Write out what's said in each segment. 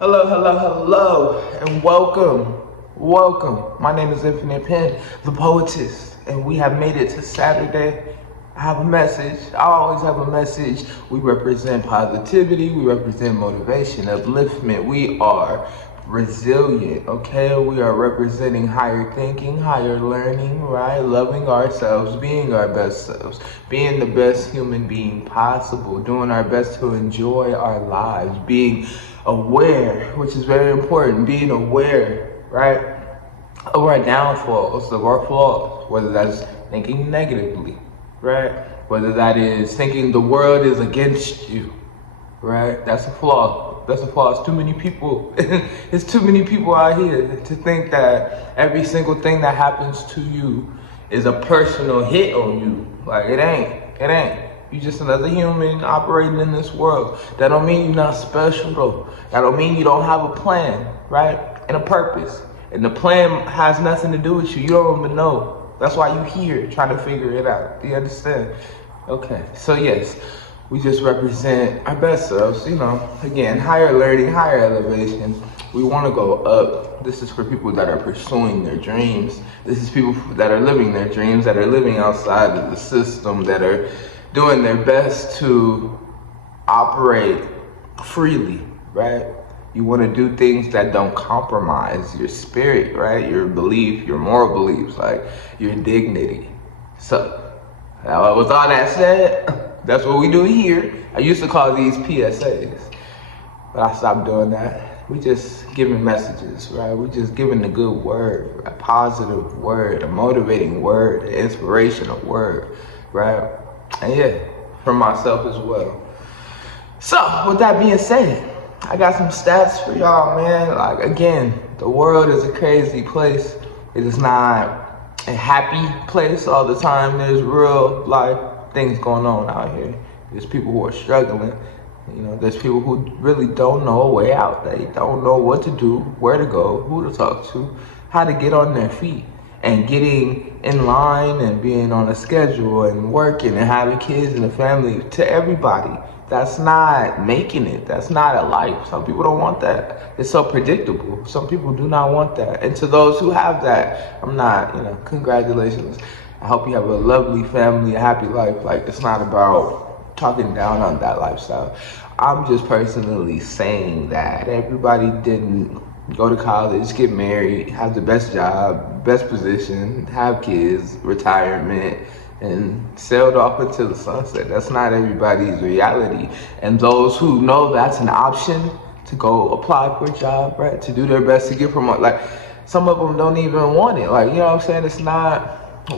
Hello, hello, hello, and welcome. My name is ENFINITEPEN, the poetess, and we have made it to Saturday. I have a message. I always have a message. We represent positivity. We represent motivation, upliftment. We are resilient, okay? We are representing higher thinking, higher learning, right? Loving ourselves, being our best selves, being the best human being possible, doing our best to enjoy our lives, being aware, which is very important, being aware, right, of our downfalls, of our flaws, whether that's thinking negatively, right? Whether that is thinking the world is against you, right? That's a flaw. That's a flaw. It's too many people. It's too many people out here to think that every single thing that happens to you is a personal hit on you. Like, it ain't. It ain't. You're just another human operating in this world. That don't mean you're not special, though. That don't mean you don't have a plan, right? And a purpose. And the plan has nothing to do with you. You don't even know. That's why you're here trying to figure it out. Do you understand? Okay. So, yes, we just represent our best selves, you know. Again, higher learning, higher elevation. We want to go up. This is for people that are pursuing their dreams. This is people that are living their dreams, that are living outside of the system, that are doing their best to operate freely, right? You want to do things that don't compromise your spirit, right? Your belief, your moral beliefs, like your dignity. So, with all that said, that's what we do here. I used to call these PSAs, but I stopped doing that. We just giving messages, right? We just giving a good word, a positive word, a motivating word, an inspirational word, right? And yeah, for myself as well. So, with that being said, I got some stats for y'all, man. Like, again, the world is a crazy place. It is not a happy place all the time. There's real life things going on out here. There's people who are struggling. You know, there's people who really don't know a way out. They don't know what to do, where to go, who to talk to, how to get on their feet. And getting in line and being on a schedule and working and having kids and a family, to everybody, that's not making it. That's not a life. Some people don't want that. It's so predictable. Some people do not want that. And to those who have that, I'm not, congratulations. I hope you have a lovely family, a happy life. Like, it's not about talking down on that lifestyle. I'm just personally saying that everybody didn't go to college, get married, have the best job, best position, have kids, retirement, and sailed off into the sunset. That's not everybody's reality. And those who know that's an option to go apply for a job, right, to do their best to get promoted, like, some of them don't even want it. Like, you know what I'm saying? It's not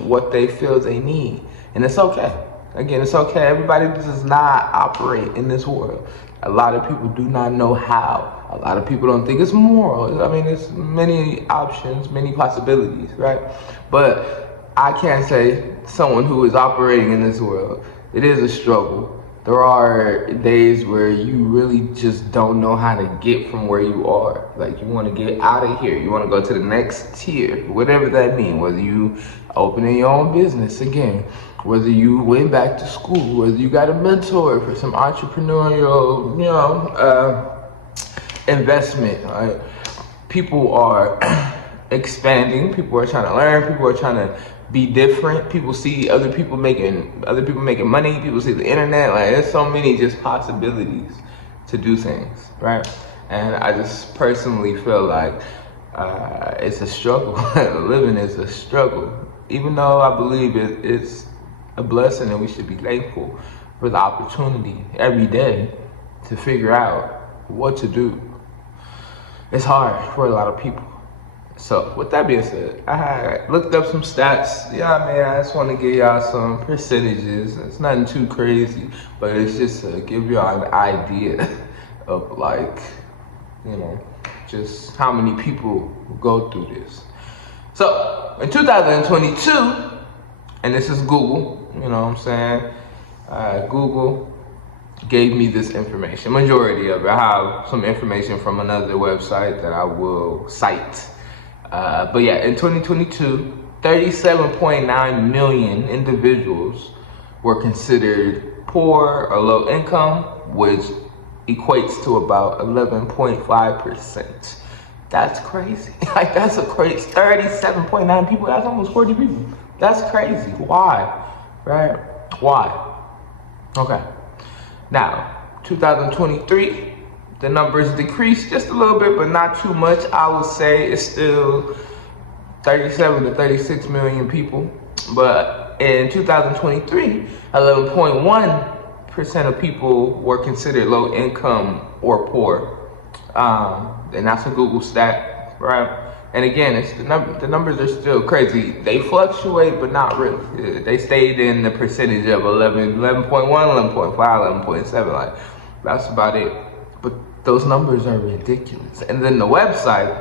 what they feel they need. And it's okay. Again, it's okay. Everybody does not operate in this world. A lot of people do not know how. A lot of people don't think it's moral. I mean, there's many options, many possibilities, right? But I can't say someone who is operating in this world, it is a struggle. There are days where you really just don't know how to get from where you are. Like, you want to get out of here. You want to go to the next tier, whatever that means. Whether you opening your own business again, whether you went back to school, whether you got a mentor for some entrepreneurial, investment. Right? People are expanding. People are trying to learn. People are trying to be different. People see other people making money. People see the internet. Like, there's so many just possibilities to do things, right? And I just personally feel like it's a struggle. Living is a struggle. Even though I believe it's a blessing and we should be thankful for the opportunity every day to figure out what to do. It's hard for a lot of people. So, with that being said, I had looked up some stats. Yeah, man, I just want to give y'all some percentages. It's nothing too crazy, but it's just to give y'all an idea of, like, just how many people go through this. So, in 2022, and this is Google, you know what I'm saying? Google gave me this information, majority of it. I have some information from another website that I will cite. But yeah, in 2022, 37.9 million individuals were considered poor or low income, which equates to about 11.5%. That's crazy. Like, that's a crazy 37.9 people. That's almost 40 people. That's crazy. Why? Right? Why? Okay. Now, 2023, the numbers decreased just a little bit, but not too much. I would say it's still 37 to 36 million people. But in 2023, 11.1% of people were considered low income or poor. And that's a Google stat, right? And again, it's the numbers are still crazy. They fluctuate, but not really. They stayed in the percentage of 11.1, 11.5, 11.7. Like, that's about it. But those numbers are ridiculous. And then the website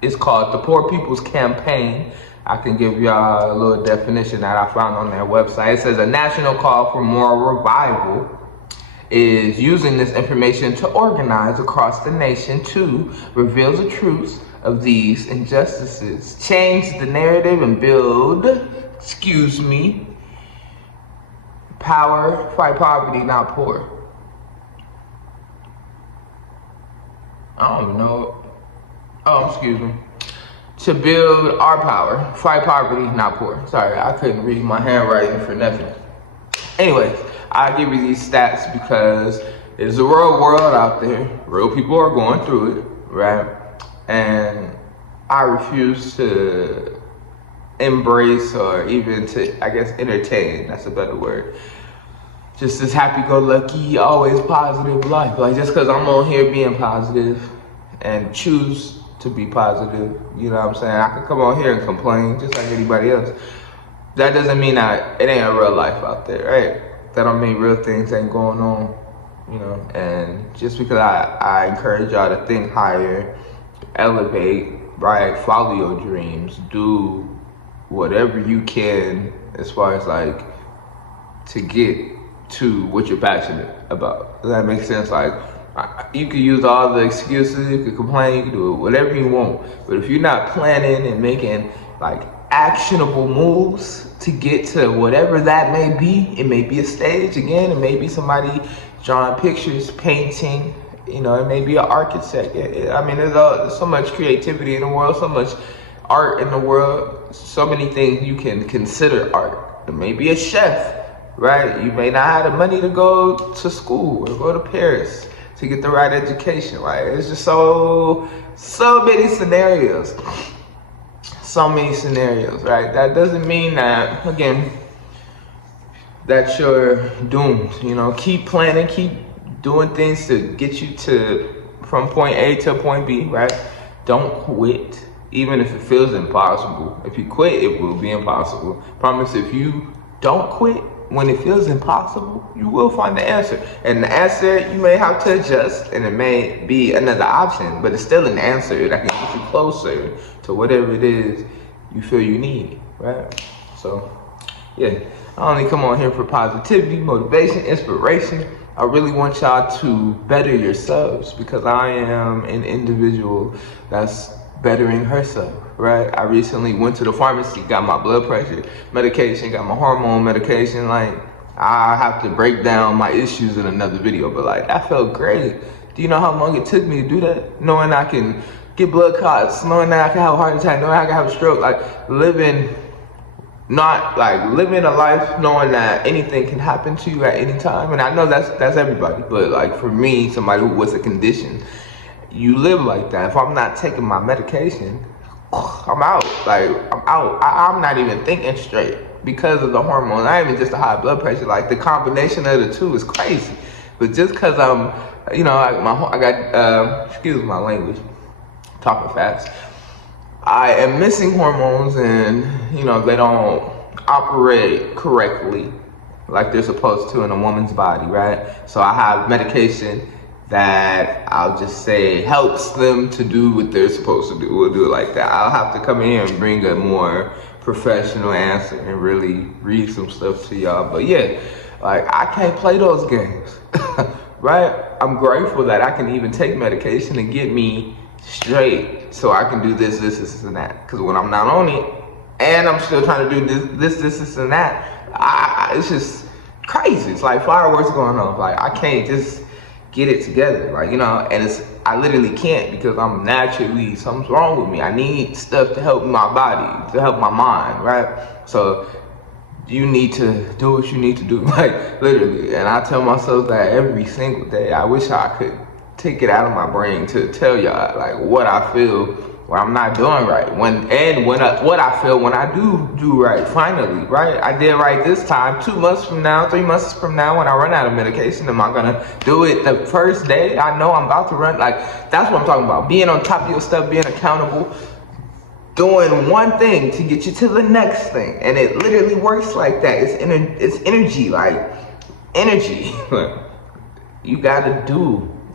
is called The Poor People's Campaign. I can give y'all a little definition that I found on their website. It says a national call for moral revival is using this information to organize across the nation to reveal the truths of these injustices, change the narrative, and build, power, fight poverty, not poor. I don't know. To build our power, fight poverty, not poor. Sorry, I couldn't read my handwriting for nothing. Anyways, I give you these stats because there's a real world out there. Real people are going through it, right? And I refuse to embrace or even to, I guess, entertain. That's a better word. Just this happy-go-lucky, always positive life. Like, just because I'm on here being positive and choose to be positive, you know what I'm saying? I could come on here and complain just like anybody else. That doesn't mean that it ain't a real life out there, right? That don't mean real things ain't going on, you know? And just because I encourage y'all to think higher, elevate, right? Follow your dreams, do whatever you can as far as like to get to what you're passionate about. Does that make sense? Like, you could use all the excuses, you could complain, you could do whatever you want. But if you're not planning and making like actionable moves to get to whatever that may be, it may be a stage again, it may be somebody drawing pictures, painting, you know, it may be an architect. I mean, there's so much creativity in the world, so much art in the world, so many things you can consider art. It may be a chef, right? You may not have the money to go to school or go to Paris to get the right education, right? It's just so many scenarios. So many scenarios, right? That doesn't mean that, again, that you're doomed. You know, keep planning, keep doing things to get you from point A to point B, right? Don't quit, even if it feels impossible. If you quit, it will be impossible. Promise, if you don't quit, when it feels impossible, you will find the answer. And the answer, you may have to adjust, and it may be another option, but it's still an answer that can get you closer to whatever it is you feel you need, right? So, yeah, I only come on here for positivity, motivation, inspiration. I really want y'all to better yourselves because I am an individual that's bettering herself, right? I recently went to the pharmacy, got my blood pressure medication, got my hormone medication. Like, I have to break down my issues in another video, but like, that felt great. Do you know how long it took me to do that? Knowing I can get blood clots, knowing that I can have a heart attack, knowing I can have a stroke, like living a life knowing that anything can happen to you at any time. And I know that's everybody, but like for me, somebody who was a condition, you live like that. If I'm not taking my medication, I'm out. Like, I'm out. I'm not even thinking straight because of the hormones. Not even just the high blood pressure. Like, the combination of the two is crazy. But just because I'm, you know, I got, excuse my language, talking fast. I am missing hormones and, you know, they don't operate correctly like they're supposed to in a woman's body, right? So I have medication that I'll just say helps them to do what they're supposed to do. We'll do it like that. I'll have to come in here and bring a more professional answer and really read some stuff to y'all. But yeah, like, I can't play those games, right? I'm grateful that I can even take medication and get me straight so I can do this, and that. Because when I'm not on it and I'm still trying to do this, and that, it's just crazy. It's like fireworks going off. Like, I can't just get it together, like, you know. And I literally can't, because I'm naturally, something's wrong with me. I need stuff to help my body, to help my mind, right? So you need to do what you need to do, like, literally. And I tell myself that every single day. I wish I could take it out of my brain to tell y'all, like, what I feel when I'm not doing right, what I feel when I do right, finally, right? I did right this time. 2 months from now, 3 months from now, when I run out of medication, am I gonna do it the first day I know I'm about to run? Like, that's what I'm talking about. Being on top of your stuff, being accountable, doing one thing to get you to the next thing. And it literally works like that. It's energy, like, energy. You gotta do.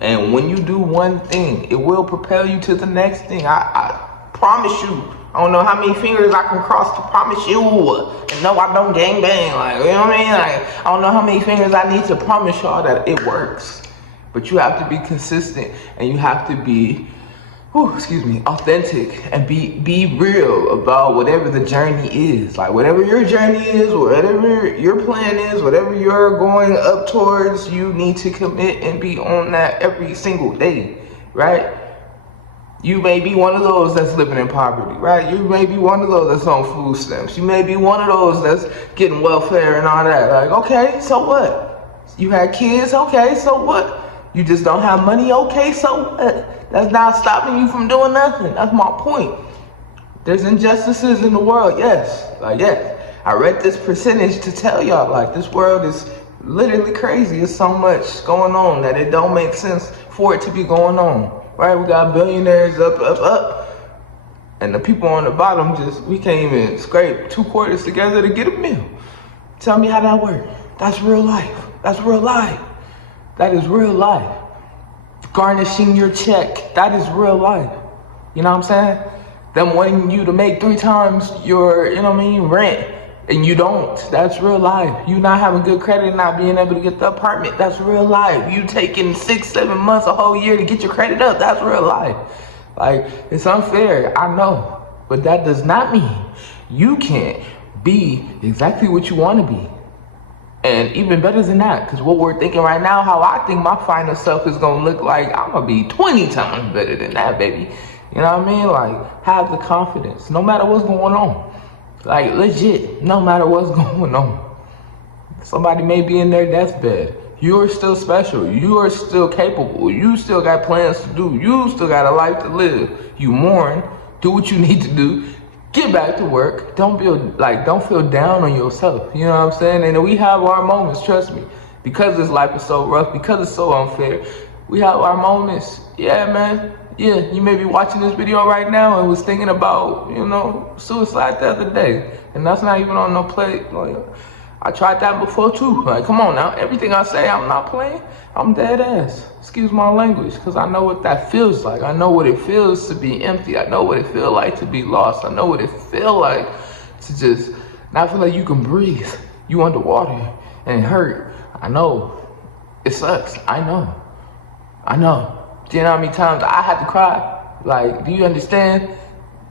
And when you do one thing, it will propel you to the next thing. I promise you. I don't know how many fingers I can cross to promise you. And no, I don't gang bang. Like, you know what I mean? Like, I don't know how many fingers I need to promise y'all that it works. But you have to be consistent, and you have to be, authentic, and be real about whatever the journey is. Like, whatever your journey is, whatever your plan is, whatever you're going up towards, you need to commit and be on that every single day, right? You may be one of those that's living in poverty, right? You may be one of those that's on food stamps. You may be one of those that's getting welfare and all that. Like, okay, so what? You had kids, okay, so what? You just don't have money, okay, so what? That's not stopping you from doing nothing. That's my point. There's injustices in the world, yes. Like, yes. I read this percentage to tell y'all, like, this world is literally crazy. There's so much going on that it don't make sense for it to be going on, right? We got billionaires up. And the people on the bottom we can't even scrape 2 quarters together to get a meal. Tell me how that works. That's real life. That's real life. That is real life. Garnishing your check, that is real life. You know what I'm saying? Them wanting you to make 3 times your, you know what I mean, rent, and you don't. That's real life. You not having good credit and not being able to get the apartment, that's real life. You taking 6, 7 months, a whole year to get your credit up, that's real life. Like, it's unfair, I know. But that does not mean you can't be exactly what you want to be. And even better than that, because what we're thinking right now, how I think my final self is going to look like, I'm going to be 20 times better than that, baby. You know what I mean? Like, have the confidence, no matter what's going on. Like, legit, no matter what's going on. Somebody may be in their deathbed. You are still special. You are still capable. You still got plans to do. You still got a life to live. You mourn. Do what you need to do. Get back to work. Don't feel down on yourself. You know what I'm saying? And we have our moments, trust me. Because this life is so rough, because it's so unfair, we have our moments. Yeah, man. Yeah, you may be watching this video right now and was thinking about, you know, suicide the other day. And that's not even on no plate. Like, I tried that before too. Like, come on now. Everything I say, I'm not playing. I'm dead ass. Excuse my language, because I know what that feels like. I know what it feels to be empty. I know what it feels like to be lost. I know what it feels like to just not feel like you can breathe. You underwater and it hurt. I know. It sucks. I know. Do you know how many times I had to cry? Like, do you understand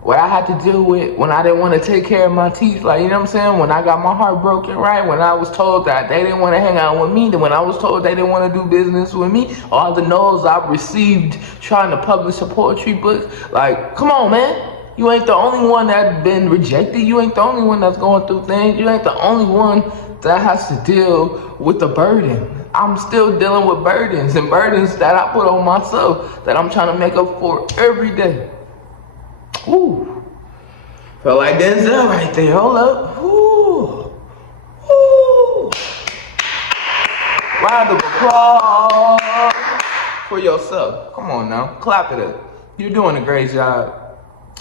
what I had to deal with when I didn't want to take care of my teeth? Like, you know what I'm saying? When I got my heart broken, right? When I was told that they didn't want to hang out with me, then when I was told they didn't want to do business with me, all the no's I've received trying to publish a poetry book. Like, come on, man. You ain't the only one that's been rejected. You ain't the only one that's going through things. You ain't the only one that has to deal with the burden. I'm still dealing with burdens and burdens that I put on myself that I'm trying to make up for every day. Ooh. Felt like Denzel right there. Hold up. Ooh. Ooh. Round of applause for yourself. Come on now. Clap it up. You're doing a great job.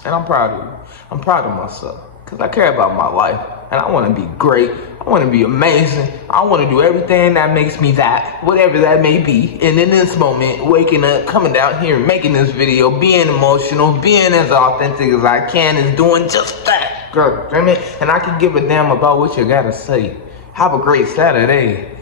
And I'm proud of you. I'm proud of myself. Because I care about my life. And I want to be great. I want to be amazing. I want to do everything that makes me that, whatever that may be. And in this moment, waking up, coming down here, making this video, being emotional, being as authentic as I can, is doing just that. Girl, damn it. And I can give a damn about what you got to say. Have a great Saturday.